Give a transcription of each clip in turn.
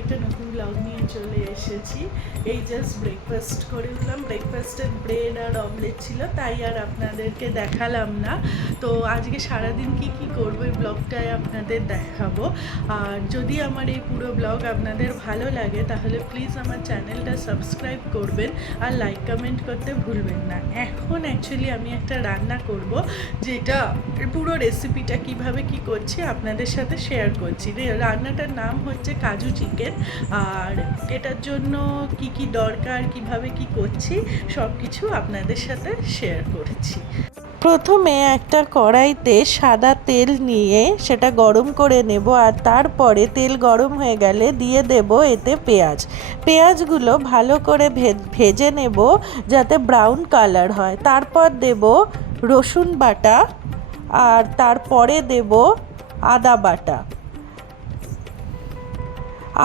একটা নতুন ব্লগ নিয়ে চলে এসেছি। এই জাস্ট ব্রেকফাস্ট করে উঠলাম, ব্রেকফাস্টের ব্রেড আর অমলেট ছিল, তাই আর আপনাদেরকে দেখালাম না। তো আজকে সারাদিন কি করবো এই ব্লগটায় আপনাদের দেখাবো। আর যদি আমার এই পুরো ব্লগ আপনাদের ভালো লাগে তাহলে প্লিজ আমার চ্যানেলটা সাবস্ক্রাইব করবেন আর লাইক কমেন্ট করতে ভুলবেন না। এখন অ্যাকচুয়ালি আমি একটা রান্না করব, যেটা পুরো রেসিপিটা কিভাবে কি করছি আপনাদের সাথে শেয়ার করছি। রান্নাটার নাম হচ্ছে কাজু চিকেন, আর এটার জন্য কি দরকার, কিভাবে কি করছি সব কিছু আপনাদের সাথে শেয়ার করছি। প্রথমে একটা কড়াইতে সাদা তেল নিয়ে সেটা গরম করে নেব, আর তারপরে তেল গরম হয়ে গেলে দিয়ে দেব এতে পেঁয়াজগুলো ভালো করে ভেজে নেব যাতে ব্রাউন কালার হয়। তারপর দেব রসুন বাটা, আর তারপরে দেব আদা বাটা,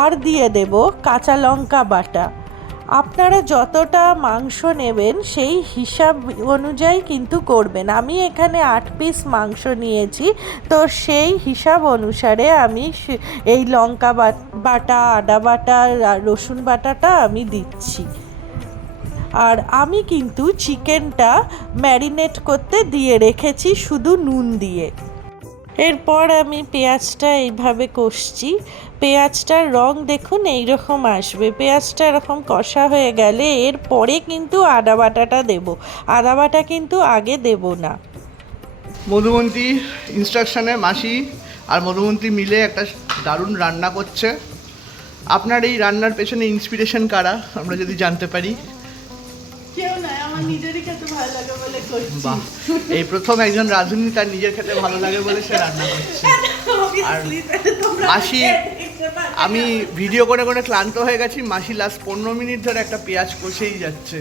আর দিয়ে দেব কাঁচা লঙ্কা বাটা। আপনারা যতটা মাংস নেবেন সেই হিসাব অনুযায়ী কিন্তু করবেন। আমি এখানে 8 পিস মাংস নিয়েছি, তো সেই হিসাব অনুসারে আমি এই লঙ্কা বাটা, আদা বাটা আর রসুন বাটাটা আমি দিচ্ছি। আর আমি কিন্তু চিকেনটা ম্যারিনেট করতে দিয়ে রেখেছি শুধু নুন দিয়ে। এরপর আমি পেঁয়াজটা এইভাবে কষছি। পেঁয়াজটার রং দেখুন এইরকম আসবে। পেঁয়াজটা এরকম কষা হয়ে গেলে এরপরে কিন্তু আদা বাটাটা দেব। আদা বাটা কিন্তু আগে দেব না। মধুমন্তী ইনস্ট্রাকশনে মাসি আর মধুমন্তী মিলে একটা দারুণ রান্না করছে। আপনার এই রান্নার পেছনে ইন্সপিরেশন কারা আমরা যদি জানতে পারি? কেউ নয়, আমার নিজেরই খেতে ভালো লাগে বলে করছি। বাহ, এই প্রথম একজন রাঁধুনি তার নিজের খেতে ভালো লাগে বলে সে রান্না করছে। আর মাসি, আমি ভিডিও করে করে ক্লান্ত হয়ে গেছি। মাসি লাস্ট 15 মিনিট ধরে একটা পেঁয়াজ কষেই যাচ্ছে।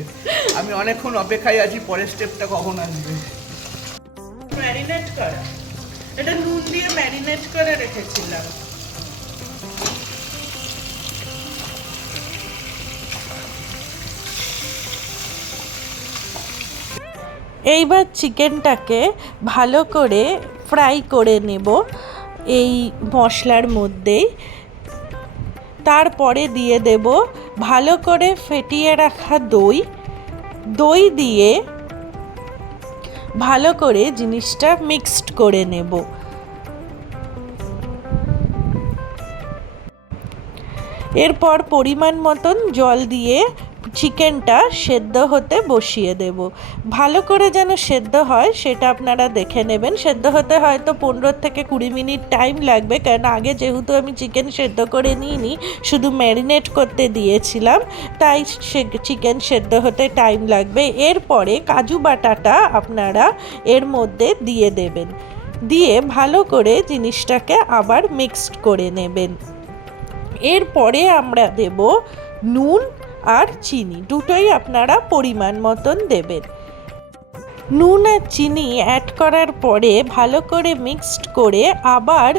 আমি অনেকক্ষণ অপেক্ষায় আছি পরের স্টেপটা কখন আসবে। ম্যারিনেট করা, এটা নুন দিয়ে ম্যারিনেট করে রেখেছিলাম। এইবার চিকেনটাকে ভালো করে ফ্রাই করে নেব এই মশলার মধ্যেই। তারপরে দিয়ে দেব ভালো করে ফেটিয়ে রাখা দই দিয়ে ভালো করে জিনিসটা মিক্সড করে নেব। এরপর পরিমাণ মতন জল দিয়ে চিকেনটা সেদ্ধ হতে বসিয়ে দেব। ভালো করে যেন সেদ্ধ হয় সেটা আপনারা দেখে নেবেন। সেদ্ধ হতে হয়তো 15 থেকে 20 মিনিট টাইম লাগবে, কারণ আগে যেহেতু আমি চিকেন সেদ্ধ করে নিইনি, শুধু ম্যারিনেট করতে দিয়েছিলাম, তাই চিকেন সেদ্ধ হতে টাইম লাগবে। এরপরে কাজু বাটাটা আপনারা এর মধ্যে দিয়ে দেবেন, দিয়ে ভালো করে জিনিসটাকে আবার মিক্সড করে নেবেন। এরপরে আমরা দেব নুন আর চিনি, দুটোই আপনারা পরিমাণ মতন দেবেন। নুন আর চিনি অ্যাড করার পরে ভালো করে মিক্সড করে আবার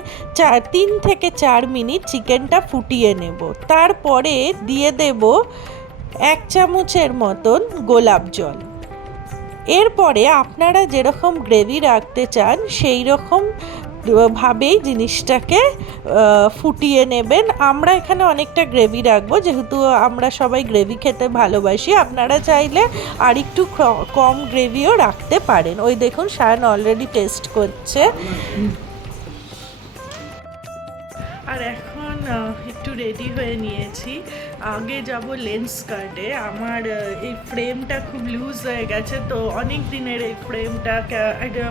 3 থেকে 4 মিনিট চিকেনটা ফুটিয়ে নেব। তারপরে দিয়ে দেব 1 চামচের মতন গোলাপ জল। এরপরে আপনারা যেরকম গ্রেভি রাখতে চান সেই রকম ভাবেই জিনিসটাকে ফুটিয়ে নেবেন। আমরা এখানে অনেকটা গ্রেভি রাখবো, যেহেতু আমরা সবাই গ্রেভি খেতে ভালোবাসি। আপনারা চাইলে আর একটু কম গ্রেভিও রাখতে পারেন। ওই দেখুন সায়ন অলরেডি টেস্ট করছে। আর এখন একটু রেডি হয়ে নিয়েছি, আগে যাব লেন্স কার্টে। আমার এই ফ্রেমটা খুব লুজ হয়ে গেছে, তো অনেক দিনের এই ফ্রেমটা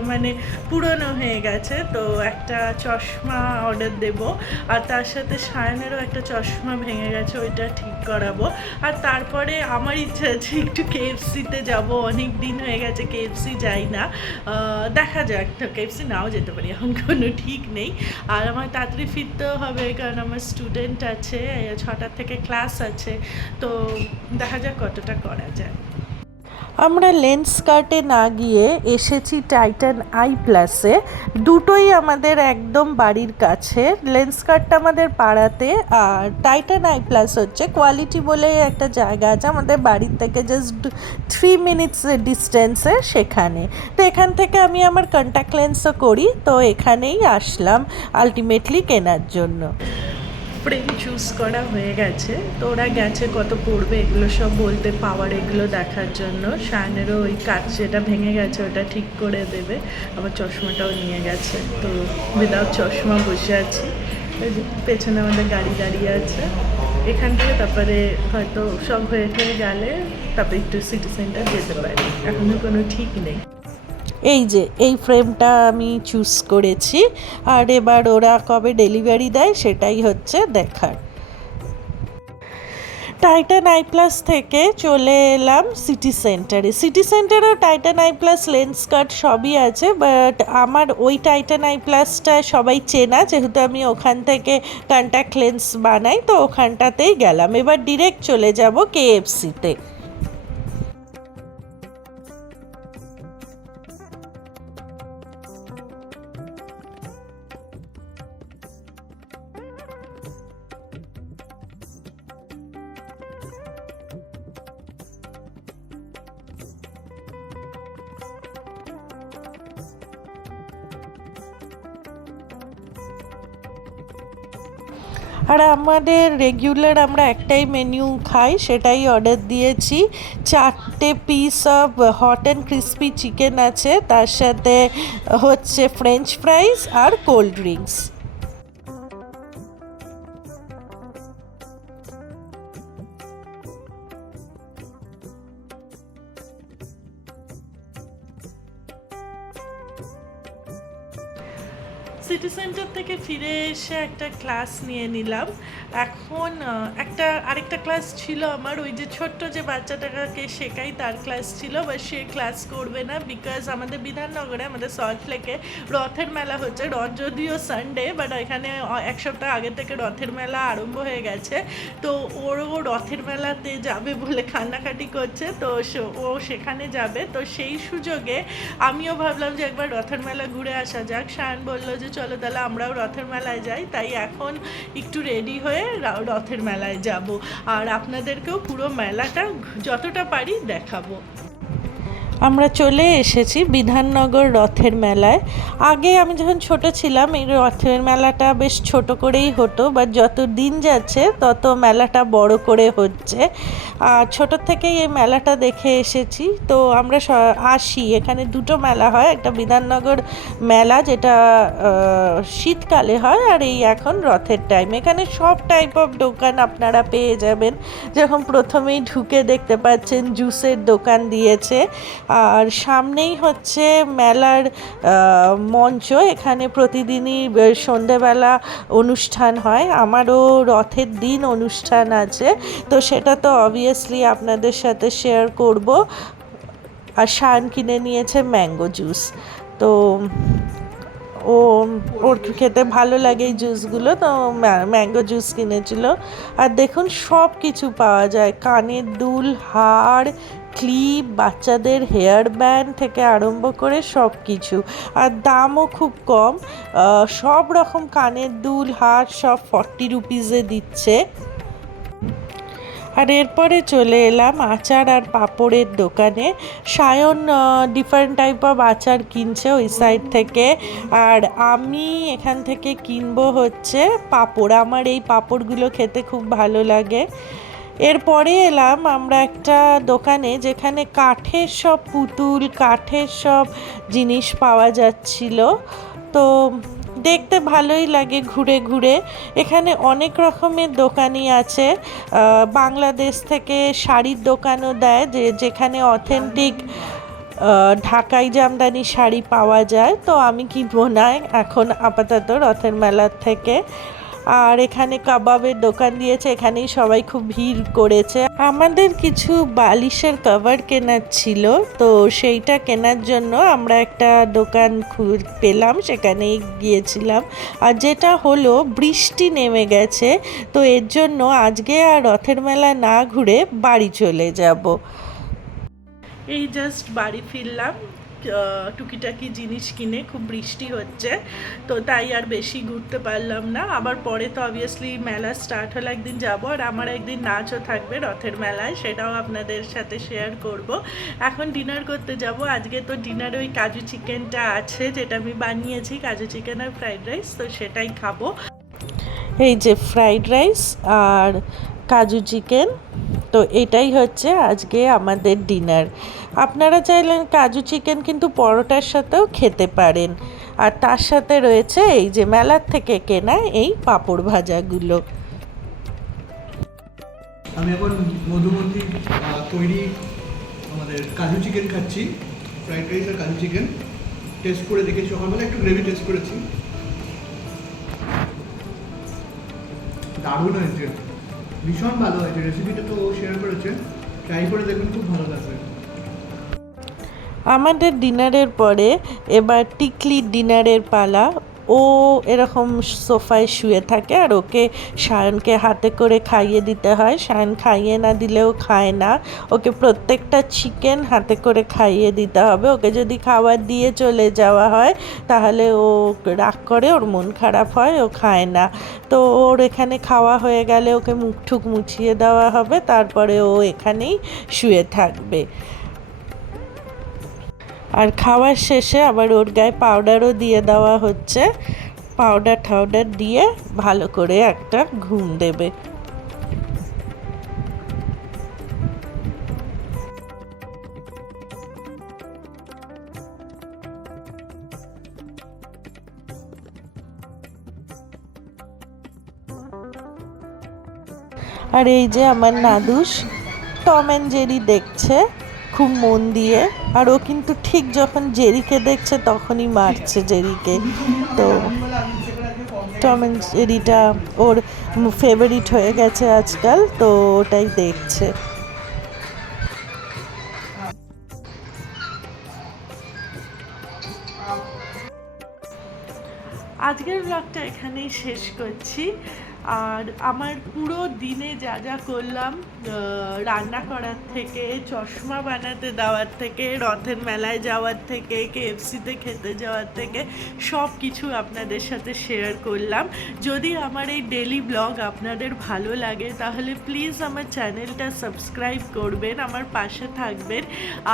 মানে পুরনো হয়ে গেছে, তো একটা চশমা অর্ডার দেব। আর তার সাথে সায়নেরও একটা চশমা ভেঙে গেছে, ওইটা ঠিক করাবো। আর তারপরে আমার ইচ্ছা আছে একটু KFC-তে যাব, অনেক দিন হয়ে গেছে KFC যাই না। দেখা যাক, তো KFC নাও যেতে পারি, এখন কোনো ঠিক নেই। আর আমার তাড়াতাড়ি ফিরতেও হবে, কারণ আমার স্টুডেন্ট আছে, 6টা থেকে ক্লাস আছে, তো দেখা যাক কতটা করা যায়। আমরা লেন্স কার্টে না গিয়ে এসেছি টাইটান আই প্লাসে। দুটোই আমাদের একদম বাড়ির কাছে। লেন্স কার্টটা আমাদের পাড়াতে, আর টাইটান আই প্লাস হচ্ছে কোয়ালিটি বলে একটা জায়গা আছে আমাদের বাড়ির থেকে জাস্ট 3 মিনিটস ডিস্টেন্সে, সেখানে। তো এখান থেকে আমি আমার কন্ট্যাক্ট লেন্সও করি, তো এখানেই আসলাম আলটিমেটলি কেনার জন্য। ফ্রেম চুজ করা হয়ে গেছে, তো ওরা গেছে কত পড়বে এগুলো সব বলতে, পাওয়ার এগুলো দেখার জন্য। শায়নেরও ওই কাজ যেটা ভেঙে গেছে ওটা ঠিক করে দেবে, আবার চশমাটাও নিয়ে গেছে। তো উইদাউট চশমা বসে আছি, পেছনে আমাদের গাড়ি দাঁড়িয়ে আছে। এখান থেকে তারপরে হয়তো সব হয়ে গেলে তারপরে একটু সিটি সেন্টার যেতে পারি, এখনও কোনো ঠিক নেই। এই যে এই ফ্রেমটা আমি চুজ করেছি, আর এবার ওরা কবে ডেলিভারি দেয় সেটাই হচ্ছে দেখার। টাইটান আই প্লাস থেকে চলে এলাম সিটি সেন্টারে। সিটি সেন্টারেও Titan eye plus Lenskart সবই আছে, বাট আমার ওই টাইটান আই প্লাসটা সবাই চেনা, যেহেতু আমি ওখান থেকে কন্ট্যাক্ট লেন্স বানাই, তো ওখানটাতেই গেলাম। এবার ডিরেক্ট চলে যাব কেএফসিতে। আর আমাদের রেগুলার আমরা একটাই মেনু খাই, সেটাই অর্ডার দিয়েছি। 4টে piece of hot and crispy chicken আছে, তার সাথে হচ্ছে ফ্রেঞ্চ ফ্রাইস আর কোল্ড ড্রিঙ্কস। সিটি সেন্টার থেকে ফিরে এসে একটা ক্লাস নিয়ে নিলাম। এখন আরেকটা ক্লাস ছিল আমার, ওই যে ছোট্ট যে বাচ্চাটাকে শেখাই তার ক্লাস ছিল, বা সে ক্লাস করবে না, বিকজ আমাদের বিধাননগরে, আমাদের সল্টলেকে রথের মেলা হচ্ছে। রথ যদিও সানডে, বাট এখানে এক সপ্তাহ আগে থেকে রথের মেলা আরম্ভ হয়ে গেছে। তো ওরও রথের মেলাতে যাবে বলে কান্নাকাটি করছে, তো ও সেখানে যাবে। তো সেই সুযোগে আমিও ভাবলাম যে একবার রথের মেলা ঘুরে আসা যাক। শায়ন বললো যে চলো তাহলে আমরাও রথের মেলায় যাই, তাই এখন একটু রেডি হয়ে রথের মেলায় যাব, আর আপনাদেরকেও পুরো মেলাটা যতটা পারি দেখাবো। আমরা চলে এসেছি বিধাননগর রথের মেলায়। আগে আমি যখন ছোট ছিলাম এই রথের মেলাটা বেশ ছোট করেই হতো, বাট যত দিন যাচ্ছে তত মেলাটা বড় করে হচ্ছে। আর ছোট থেকেই এই মেলাটা দেখে এসেছি, তো আমরা আসি। এখানে দুটো মেলা হয়, একটা বিধাননগর মেলা যেটা শীতকালে হয়, আর এই এখন রথের টাইম। এখানে সব টাইপ অফ দোকান আপনারা পেয়ে যাবেন। যখন প্রথমেই ঢুকে দেখতে পাচ্ছেন জুসের দোকান দিয়েছে, আর সামনেই হচ্ছে মেলার মঞ্চ। এখানে প্রতিদিনই সন্ধেবেলা অনুষ্ঠান হয়, আমারও রথের দিন অনুষ্ঠান আছে, তো সেটা তো অবভিয়াসলি আপনাদের সাথে শেয়ার করব। আর শান কিনে নিয়েছে ম্যাঙ্গো জুস, তো ওর খেতে ভালো লাগে এই জুসগুলো, তো ম্যাঙ্গো জুস কিনেছিল। আর দেখুন সব কিছু পাওয়া যায়, কানের দুল, হার, ক্লিপ, বাচ্চাদের হেয়ার ব্যান্ড থেকে আরম্ভ করে সব কিছু, আর দামও খুব কম। সব রকম কানের দুল, হার সব 40 রুপিসে দিচ্ছে। আর এরপরে চলে এলাম আচার আর পাঁপড়ের দোকানে। সায়ন ডিফারেন্ট টাইপ অফ আচার কিনছে ওই সাইড থেকে, আর আমি এখান থেকে কিনবো হচ্ছে পাঁপড়। আমার এই পাঁপড়গুলো খেতে খুব ভালো লাগে। এরপরে এলাম আমরা একটা দোকানে, যেখানে কাঠের সব পুতুল, কাঠের সব জিনিস পাওয়া যাচ্ছিল, তো দেখতে ভালোই লাগে ঘুরে ঘুরে। এখানে অনেক রকমের দোকানই আছে, বাংলাদেশ থেকে শাড়ির দোকানও দেয়, যেখানে অথেন্টিক ঢাকাই জামদানি শাড়ি পাওয়া যায়। তো আমি কিনবো না এখন আপাতত রথের মেলার থেকে। আর এখানে কাবাবের দোকান দিয়েছে, এখানেই সবাই খুব ভিড় করেছে। আমাদের কিছু বালিশের কভার কেনার ছিল, তো সেইটা কেনার জন্য আমরা একটা দোকান পেলাম, সেখানেই গিয়েছিলাম। আর যেটা হলো বৃষ্টি নেমে গেছে, তো এর জন্য আজকে আর রথের মেলা না ঘুরে বাড়ি চলে যাব। এই জাস্ট বাড়ি ফিরলাম টুকিটাকি জিনিস কিনে, খুব বৃষ্টি হচ্ছে তো তাই আর বেশি ঘুরতে পারলাম না। আবার পরে তো অবভিয়াসলি মেলা স্টার্ট হলে একদিন যাবো, আর আমার একদিন নাচও থাকবে রথের মেলায়, সেটাও আপনাদের সাথে শেয়ার করব। এখন ডিনার করতে যাব। আজকে তো ডিনারে ওই কাজু চিকেনটা আছে, যেটা আমি বানিয়েছি, কাজু চিকেন আর ফ্রাইড রাইস, তো সেটাই খাবো। এই যে ফ্রাইড রাইস আর কাজু চিকেন। তো এটাই হচ্ছে আজকে আমাদের ডিনার। আপনারা চাইলে কাজু চিকেন কিন্তু পরোটার সাথেও খেতে পারেন। আর তার সাথে রয়েছে এই যে মেলার থেকে কেনা এই পাঁপড় ভাজাগুলো। আমি এখন মধুমতি তৈরি আমাদের কাজু চিকেন খাচ্ছি, ফ্রাইড রাইস আর কাজু চিকেন। টেস্ট করে দেখেছি, সকালবেলা একটু গ্রেভি টেস্ট করেছি, দারুণ হয়েছে, ভীষণ ভালো হয়েছে। রেসিপিটা তো শেয়ার করেছে, ট্রাই করে দেখবেন, খুব ভালো লাগবে। আমাদের ডিনারের পরে এবার টিকলির ডিনারের পালা। ও এরকম সোফায় শুয়ে থাকে আর ওকে সায়নকে হাতে করে খাইয়ে দিতে হয়। সায়ন খাইয়ে না দিলেও খায় না। ওকে প্রত্যেকটা চিকেন হাতে করে খাইয়ে দিতে হবে। ওকে যদি খাবার দিয়ে চলে যাওয়া হয় তাহলে ও রাগ করে, ওর মন খারাপ হয়, ও খায় না। তো ওর এখানে খাওয়া হয়ে গেলে ওকে মুখ ঠুক মুছিয়ে দেওয়া হবে, তারপরে ও এখানেই শুয়ে থাকবে। আর খাওয়ার শেষে আবার ওর গায়ে পাউডারও দিয়ে দেওয়া হচ্ছে। পাউডার দিয়ে ভালো করে একটা ঘুম দেবে। আর এই যে আমার নাদুস টম অ্যান্ড জেরি দেখছে খুব মন দিয়ে। আর ও কিন্তু ঠিক যখন জেরিকে দেখছে তখনই মারছে জেরিকে। তো টম অ্যান্ড জেরিটা ওর ফেভারিট হয়ে গেছে আজকাল, তো ওটাই দেখছে। আজকের ব্লগটা এখানেই শেষ করছি। আর আমার পুরো দিনে যা যা করলাম, রান্না করার থেকে, চশমা বানাতে দেওয়ার থেকে, রথের মেলায় যাওয়ার থেকে, KFC-তে খেতে যাওয়ার থেকে সব কিছু আপনাদের সাথে শেয়ার করলাম। যদি আমার এই ডেলি ব্লগ আপনাদের ভালো লাগে তাহলে প্লিজ আমার চ্যানেলটা সাবস্ক্রাইব করবেন, আমার পাশে থাকবেন,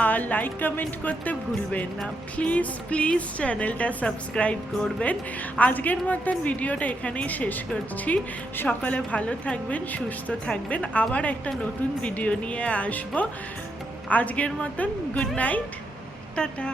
আর লাইক কমেন্ট করতে ভুলবেন না। প্লিজ চ্যানেলটা সাবস্ক্রাইব করবেন। আজকের মতন ভিডিওটা এখানেই শেষ করছি। সকালে ভালো থাকবেন, সুস্থ থাকবেন, আবার একটা নতুন ভিডিও নিয়ে আসবো। আজকের মতন গুড নাইট, টাটা।